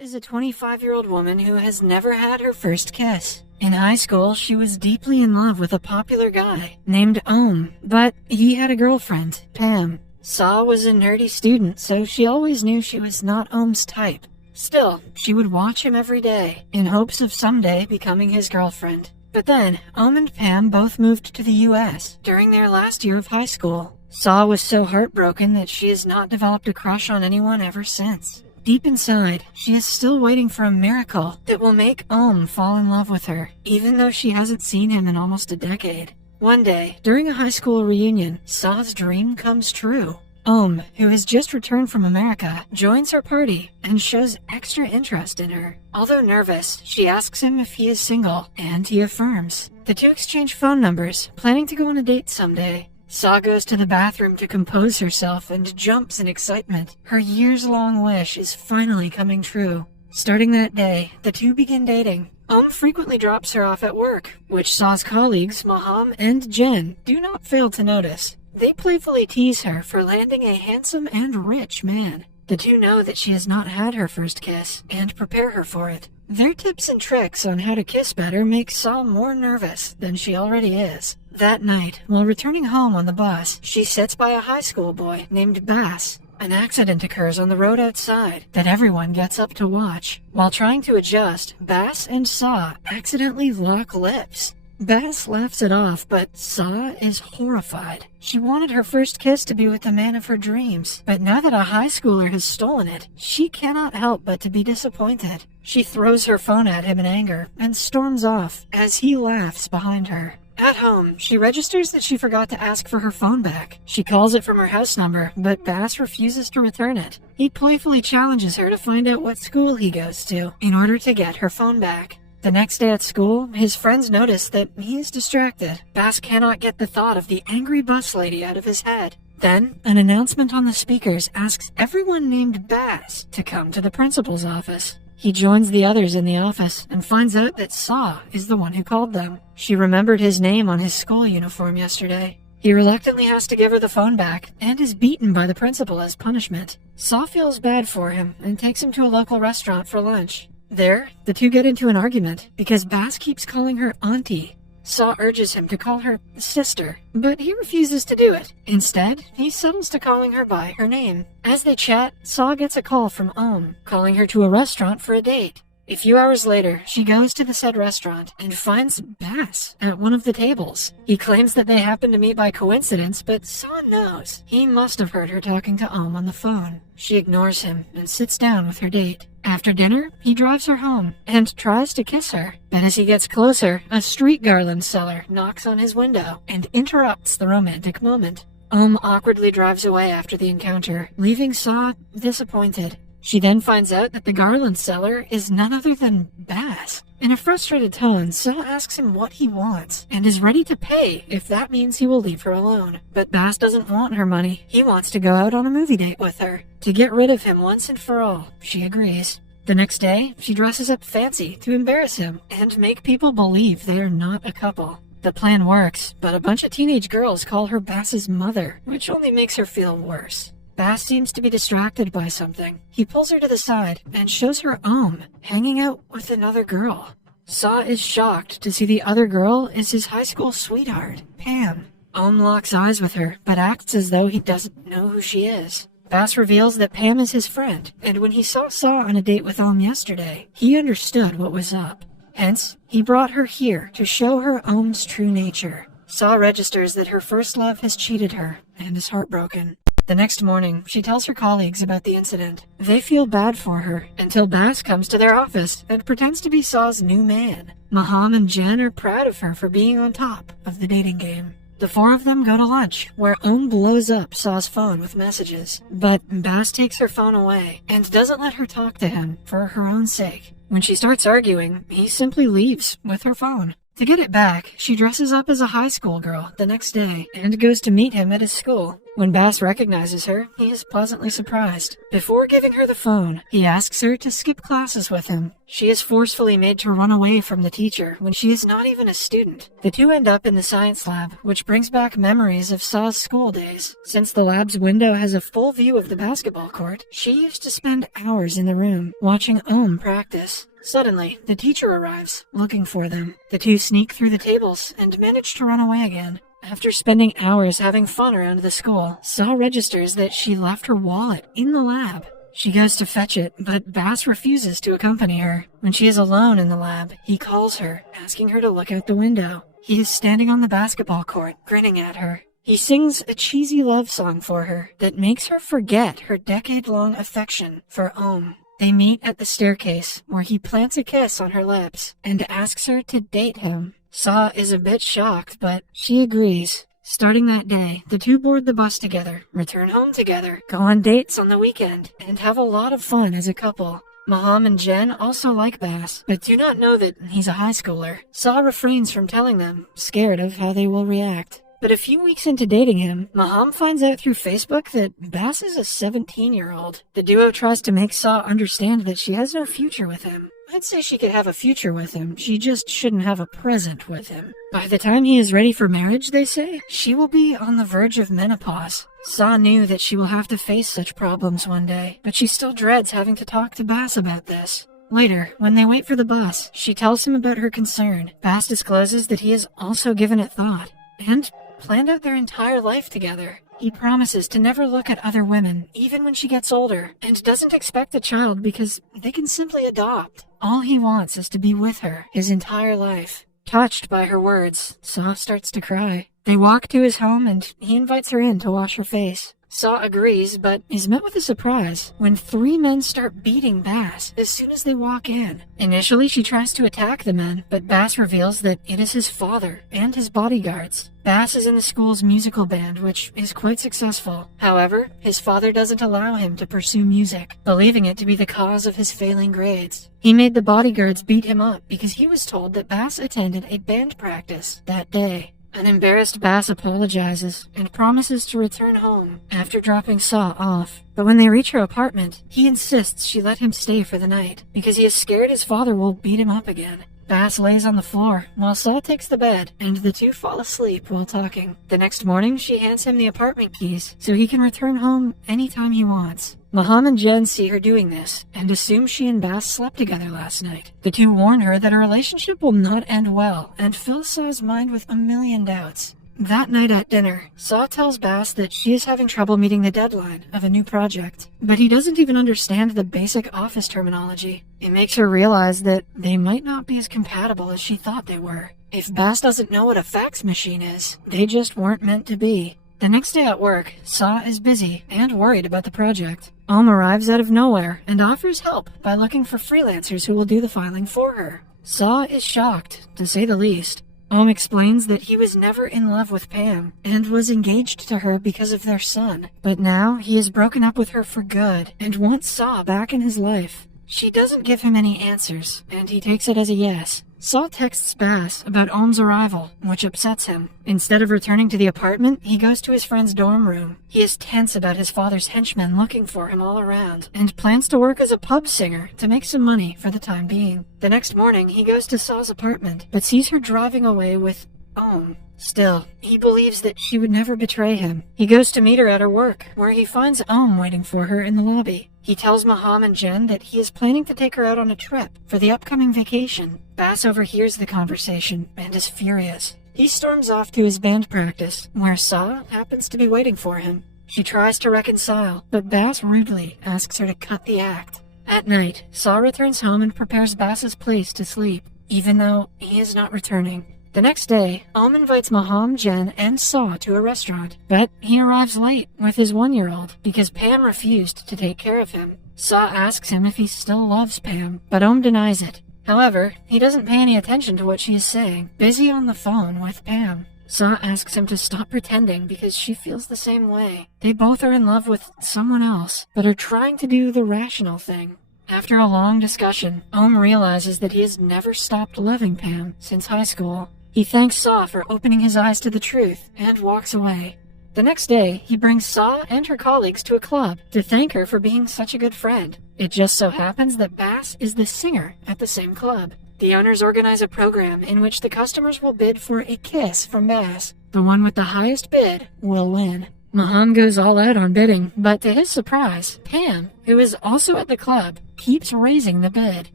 is a 25-year-old woman who has never had her first kiss. In high school, she was deeply in love with a popular guy named Ohm, but he had a girlfriend, Pam. Saw was a nerdy student, so she always knew she was not Ohm's type. Still, she would watch him every day, in hopes of someday becoming his girlfriend. But then, Ohm and Pam both moved to the US during their last year of high school. Saw was so heartbroken that she has not developed a crush on anyone ever since. Deep inside, she is still waiting for a miracle that will make Ohm fall in love with her, even though she hasn't seen him in almost a decade. One day, during a high school reunion, Saw's dream comes true. Ohm, who has just returned from America, joins her party and shows extra interest in her. Although nervous, she asks him if he is single, and he affirms. The two exchange phone numbers, planning to go on a date someday. Saw goes to the bathroom to compose herself and jumps in excitement. Her years-long wish is finally coming true. Starting that day, the two begin dating. Ohm frequently drops her off at work, which Saw's colleagues, Maham and Jen, do not fail to notice. They playfully tease her for landing a handsome and rich man. The two know that she has not had her first kiss, and prepare her for it. Their tips and tricks on how to kiss better make Saw more nervous than she already is. That night, while returning home on the bus, she sits by a high school boy named Bass. An accident occurs on the road outside that everyone gets up to watch. While trying to adjust, Bass and Saw accidentally lock lips. Bass laughs it off, but Saw is horrified. She wanted her first kiss to be with the man of her dreams, but now that a high schooler has stolen it, she cannot help but to be disappointed. She throws her phone at him in anger and storms off as he laughs behind her. At home, she registers that she forgot to ask for her phone back. She calls it from her house number, but Bass refuses to return it. He playfully challenges her to find out what school he goes to in order to get her phone back. The next day at school, his friends notice that he is distracted. Bass cannot get the thought of the angry bus lady out of his head. Then, an announcement on the speakers asks everyone named Bass to come to the principal's office. He joins the others in the office and finds out that Saw is the one who called them. She remembered his name on his school uniform yesterday. He reluctantly has to give her the phone back and is beaten by the principal as punishment. Saw feels bad for him and takes him to a local restaurant for lunch. There, the two get into an argument because Bass keeps calling her auntie. Saw urges him to call her sister, but he refuses to do it. Instead, he settles to calling her by her name. As they chat, Saw gets a call from Ohm, calling her to a restaurant for a date. A few hours later, she goes to the said restaurant and finds Bass at one of the tables. He claims that they happened to meet by coincidence, but Saw knows he must have heard her talking to Ohm on the phone. She ignores him and sits down with her date. After dinner, he drives her home and tries to kiss her. But as he gets closer, a street garland seller knocks on his window and interrupts the romantic moment. Ohm awkwardly drives away after the encounter, leaving Saw disappointed. She then finds out that the garland seller is none other than Bass. In a frustrated tone, Saw asks him what he wants, and is ready to pay if that means he will leave her alone. But Bass doesn't want her money. He wants to go out on a movie date with her. To get rid of him once and for all, she agrees. The next day, she dresses up fancy to embarrass him and make people believe they are not a couple. The plan works, but a bunch of teenage girls call her Bass's mother, which only makes her feel worse. Bass seems to be distracted by something. He pulls her to the side and shows her Ohm hanging out with another girl. Saw is shocked to see the other girl is his high school sweetheart, Pam. Ohm locks eyes with her, but acts as though he doesn't know who she is. Bass reveals that Pam is his friend, and when he saw Saw on a date with Ohm yesterday, he understood what was up. Hence, he brought her here to show her Ohm's true nature. Saw registers that her first love has cheated her and is heartbroken. The next morning, she tells her colleagues about the incident. They feel bad for her until Bass comes to their office and pretends to be Saw's new man. Maham and Jen are proud of her for being on top of the dating game. The four of them go to lunch, where Ohm blows up Saw's phone with messages. But Bass takes her phone away and doesn't let her talk to him for her own sake. When she starts arguing, he simply leaves with her phone. To get it back, she dresses up as a high school girl the next day and goes to meet him at his school. When Bass recognizes her, he is pleasantly surprised. Before giving her the phone, he asks her to skip classes with him. She is forcefully made to run away from the teacher when she is not even a student. The two end up in the science lab, which brings back memories of Saw's school days. Since the lab's window has a full view of the basketball court, she used to spend hours in the room watching Ohm practice. Suddenly, the teacher arrives, looking for them. The two sneak through the tables and manage to run away again. After spending hours having fun around the school, Saw registers that she left her wallet in the lab. She goes to fetch it, but Bass refuses to accompany her. When she is alone in the lab, he calls her, asking her to look out the window. He is standing on the basketball court, grinning at her. He sings a cheesy love song for her that makes her forget her decade-long affection for Ohm. They meet at the staircase, where he plants a kiss on her lips and asks her to date him. Saw is a bit shocked, but she agrees. Starting that day, the two board the bus together, return home together, go on dates on the weekend, and have a lot of fun as a couple. Maham and Jen also like Bass, but do not know that he's a high schooler. Saw refrains from telling them, scared of how they will react. But a few weeks into dating him, Maham finds out through Facebook that Bass is a 17-year-old. The duo tries to make Saw understand that she has no future with him. I'd say she could have a future with him, she just shouldn't have a present with him. By the time he is ready for marriage, they say, she will be on the verge of menopause. Saw knew that she will have to face such problems one day, but she still dreads having to talk to Bass about this. Later, when they wait for the bus, she tells him about her concern. Bass discloses that he has also given it thought, and planned out their entire life together. He promises to never look at other women, even when she gets older, and doesn't expect a child because they can simply adopt. All he wants is to be with her his entire life. Touched by her words, Saw starts to cry. They walk to his home and he invites her in to wash her face. Saw agrees, but is met with a surprise when 3 men start beating Bass as soon as they walk in. Initially, she tries to attack the men, but Bass reveals that it is his father and his bodyguards. Bass is in the school's musical band, which is quite successful. However, his father doesn't allow him to pursue music, believing it to be the cause of his failing grades. He made the bodyguards beat him up because he was told that Bass attended a band practice that day. An embarrassed Bass apologizes and promises to return home after dropping Saw off. But when they reach her apartment, he insists she let him stay for the night because he is scared his father will beat him up again. Bass lays on the floor while Saw takes the bed, and the two fall asleep while talking. The next morning, she hands him the apartment keys so he can return home anytime he wants. Maham and Jen see her doing this and assume she and Bass slept together last night. The two warn her that a relationship will not end well and fill Saw's mind with a million doubts. That night at dinner, Saw tells Bass that she is having trouble meeting the deadline of a new project, but he doesn't even understand the basic office terminology. It makes her realize that they might not be as compatible as she thought they were. If Bass doesn't know what a fax machine is, they just weren't meant to be. The next day at work, Saw is busy and worried about the project. Ohm arrives out of nowhere and offers help by looking for freelancers who will do the filing for her. Saw is shocked, to say the least. Ohm explains that he was never in love with Pam and was engaged to her because of their son, but now he has broken up with her for good and wants Saw back in his life. She doesn't give him any answers, and he takes it as a yes. Saw texts Bass about Ohm's arrival, which upsets him. Instead of returning to the apartment, he goes to his friend's dorm room. He is tense about his father's henchmen looking for him all around, and plans to work as a pub singer to make some money for the time being. The next morning, he goes to Saw's apartment, but sees her driving away with Ohm. Still, he believes that she would never betray him. He goes to meet her at her work, where he finds Ohm waiting for her in the lobby. He tells Maham and Jen that he is planning to take her out on a trip for the upcoming vacation. Bass overhears the conversation and is furious. He storms off to his band practice, where Saw happens to be waiting for him. She tries to reconcile, but Bass rudely asks her to cut the act. At night, Saw returns home and prepares Bass's place to sleep, even though he is not returning. The next day, Ohm invites Maham, Jen, and Saw to a restaurant, but he arrives late with his 1-year-old because Pam refused to take care of him. Saw asks him if he still loves Pam, but Ohm denies it. However, he doesn't pay any attention to what she is saying, busy on the phone with Pam. Saw asks him to stop pretending because she feels the same way. They both are in love with someone else, but are trying to do the rational thing. After a long discussion, Ohm realizes that he has never stopped loving Pam since high school. He thanks Saw for opening his eyes to the truth and walks away. The next day, he brings Saw and her colleagues to a club to thank her for being such a good friend. It just so happens that Bass is the singer at the same club. The owners organize a program in which the customers will bid for a kiss from Bass. The one with the highest bid will win. Maham goes all out on bidding, but to his surprise, Pam, who is also at the club, keeps raising the bid.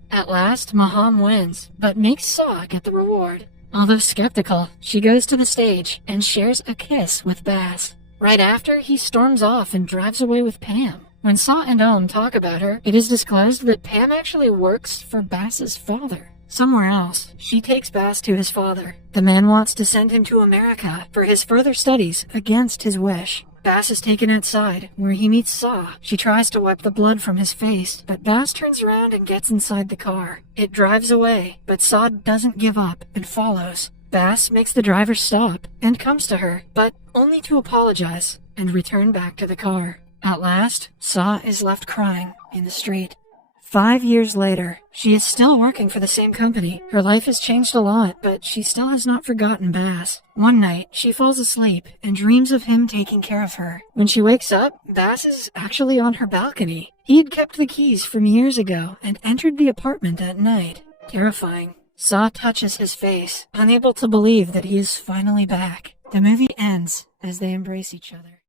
At last, Maham wins, but makes Saw get the reward. Although skeptical, she goes to the stage and shares a kiss with Bass. Right after, he storms off and drives away with Pam. When Saw and Om talk about her, it is disclosed that Pam actually works for Bass's father. Somewhere else, she takes Bass to his father. The man wants to send him to America for his further studies against his wish. Bass is taken outside, where he meets Saw. She tries to wipe the blood from his face, but Bass turns around and gets inside the car. It drives away, but Saw doesn't give up and follows. Bass makes the driver stop and comes to her, but only to apologize and return back to the car. At last, Saw is left crying in the street. 5 years later, she is still working for the same company. Her life has changed a lot, but she still has not forgotten Bass. One night, she falls asleep and dreams of him taking care of her. When she wakes up, Bass is actually on her balcony. He had kept the keys from years ago and entered the apartment at night. Terrifying. Saw touches his face, unable to believe that he is finally back. The movie ends as they embrace each other.